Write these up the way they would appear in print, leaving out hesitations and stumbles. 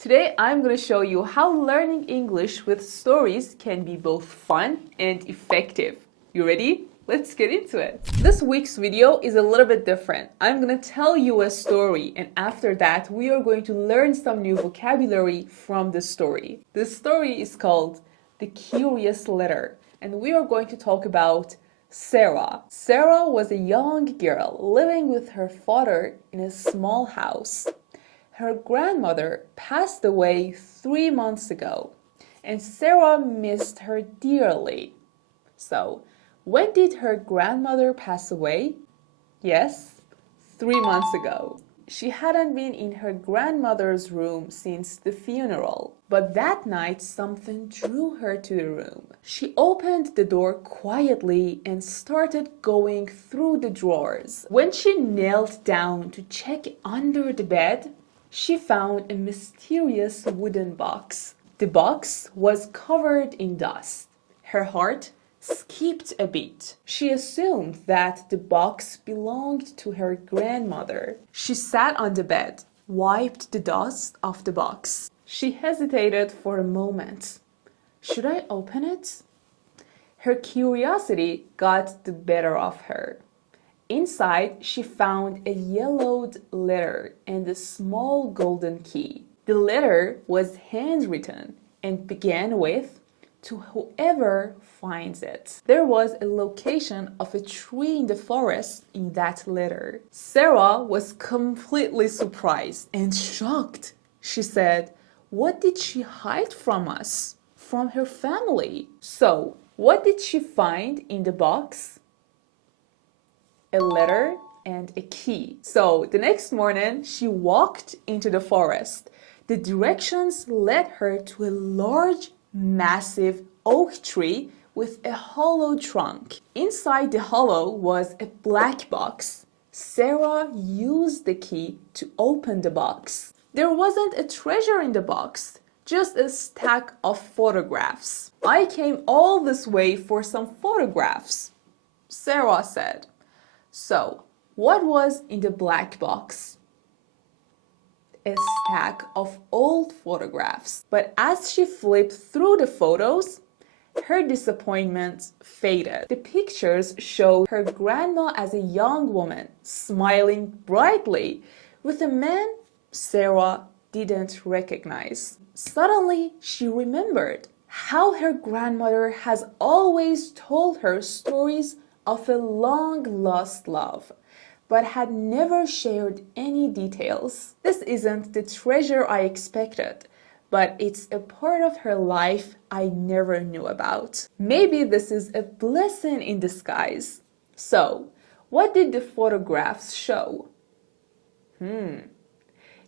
Today I'm going to show you how learning English with stories can be both fun and effective. You ready? Let's get into it. This week's video is a little bit different. I'm going to tell you a story, and after that we are going to learn some new vocabulary from the story. The story is called The Curious Letter, and we are going to talk about Sarah. Sarah was a young girl living with her father in a small house. Her grandmother passed away 3 months ago, and Sarah missed her dearly. So, when did her grandmother pass away? Yes, 3 months ago. She hadn't been in her grandmother's room since the funeral, but that night something drew her to the room. She opened the door quietly and started going through the drawers. When she knelt down to check under the bed, she found a mysterious wooden box. The box was covered in dust. Her heart skipped a beat. She assumed that the box belonged to her grandmother. She sat on the bed, wiped the dust off the box. She hesitated for a moment. Should I open it? Her curiosity got the better of her. Inside, she found a yellowed letter and a small golden key. The letter was handwritten and began with, "To whoever finds it." There was a location of a tree in the forest in that letter. Sarah was completely surprised and shocked. She said, "What did she hide from us? From her family?" So, what did she find in the box? A letter and a key. So the next morning, she walked into the forest. The directions led her to a large, massive oak tree with a hollow trunk. Inside the hollow was a black box. Sarah used the key to open the box. There wasn't a treasure in the box, just a stack of photographs. "I came all this way for some photographs," Sarah said. So, what was in the black box? A stack of old photographs. But as she flipped through the photos, her disappointment faded. The pictures showed her grandma as a young woman, smiling brightly, with a man Sarah didn't recognize. Suddenly, she remembered how her grandmother has always told her stories of a long-lost love, but had never shared any details. This isn't the treasure I expected, but it's a part of her life I never knew about. Maybe this is a blessing in disguise. So, what did the photographs show?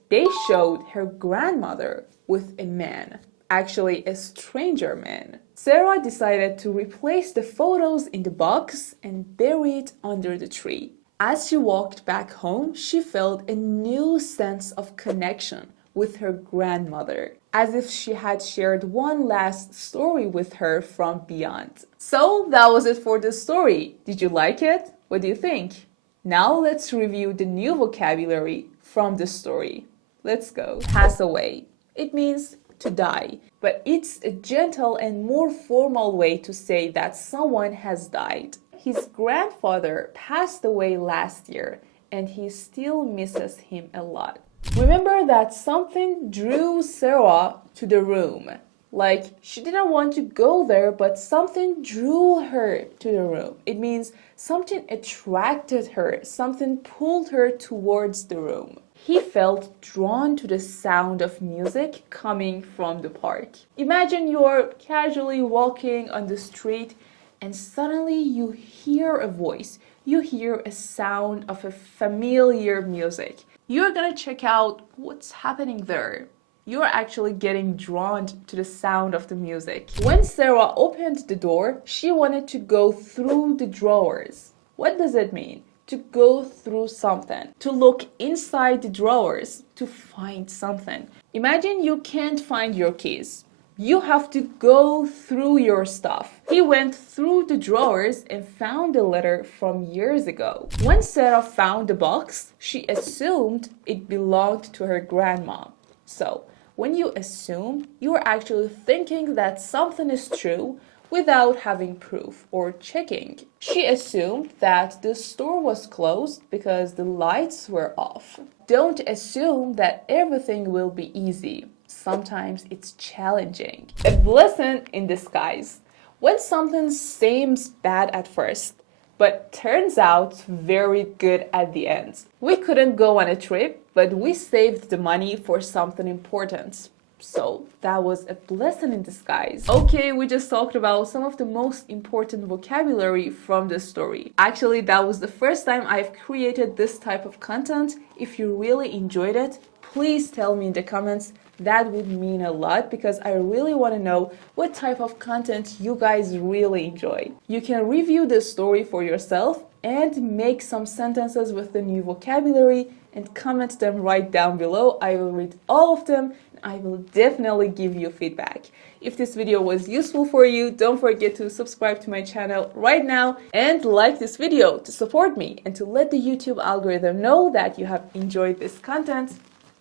They showed her grandmother with a man, actually a stranger man. Sarah decided to replace the photos in the box and bury it under the tree. As she walked back home, she felt a new sense of connection with her grandmother, as if she had shared one last story with her from beyond. So that was it for the story. Did you like it? What do you think? Now let's review the new vocabulary from the story. Let's go. Pass away. It means to die, but it's a gentle and more formal way to say that someone has died. His grandfather passed away last year, and he still misses him a lot. Remember that something drew Sarah to the room. Like, she didn't want to go there, but something drew her to the room. It means something attracted her, something pulled her towards the room. He felt drawn to the sound of music coming from the park. Imagine you're casually walking on the street and suddenly you hear a voice. You hear a sound of a familiar music. You're gonna check out what's happening there. You're actually getting drawn to the sound of the music. When Sarah opened the door, she wanted to go through the drawers. What does it mean? To go through something, to look inside the drawers to find something. Imagine you can't find your keys. You have to go through your stuff. He went through the drawers and found a letter from years ago. When Sarah found the box, she assumed it belonged to her grandma. So, When you assume, you are actually thinking that something is true without having proof or checking. She assumed that the store was closed because the lights were off. Don't assume that everything will be easy. Sometimes it's challenging. A blessing in disguise. When something seems bad at first, but turns out very good at the end. We couldn't go on a trip, but we saved the money for something important. So that was a blessing in disguise. Okay, we just talked about some of the most important vocabulary from this story. Actually, that was the first time I've created this type of content. If you really enjoyed it, please tell me in the comments. That would mean a lot because I really want to know what type of content you guys really enjoy. You can review this story for yourself and make some sentences with the new vocabulary and comment them right down below. I will read all of them. I will definitely give you feedback. If this video was useful for you, don't forget to subscribe to my channel right now and like this video to support me and to let the YouTube algorithm know that you have enjoyed this content.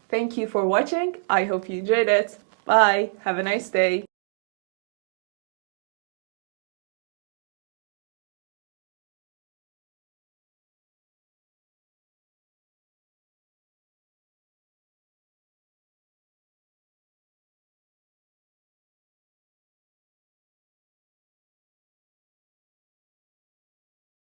Thank you for watching. I hope you enjoyed it. Bye. Have a nice day.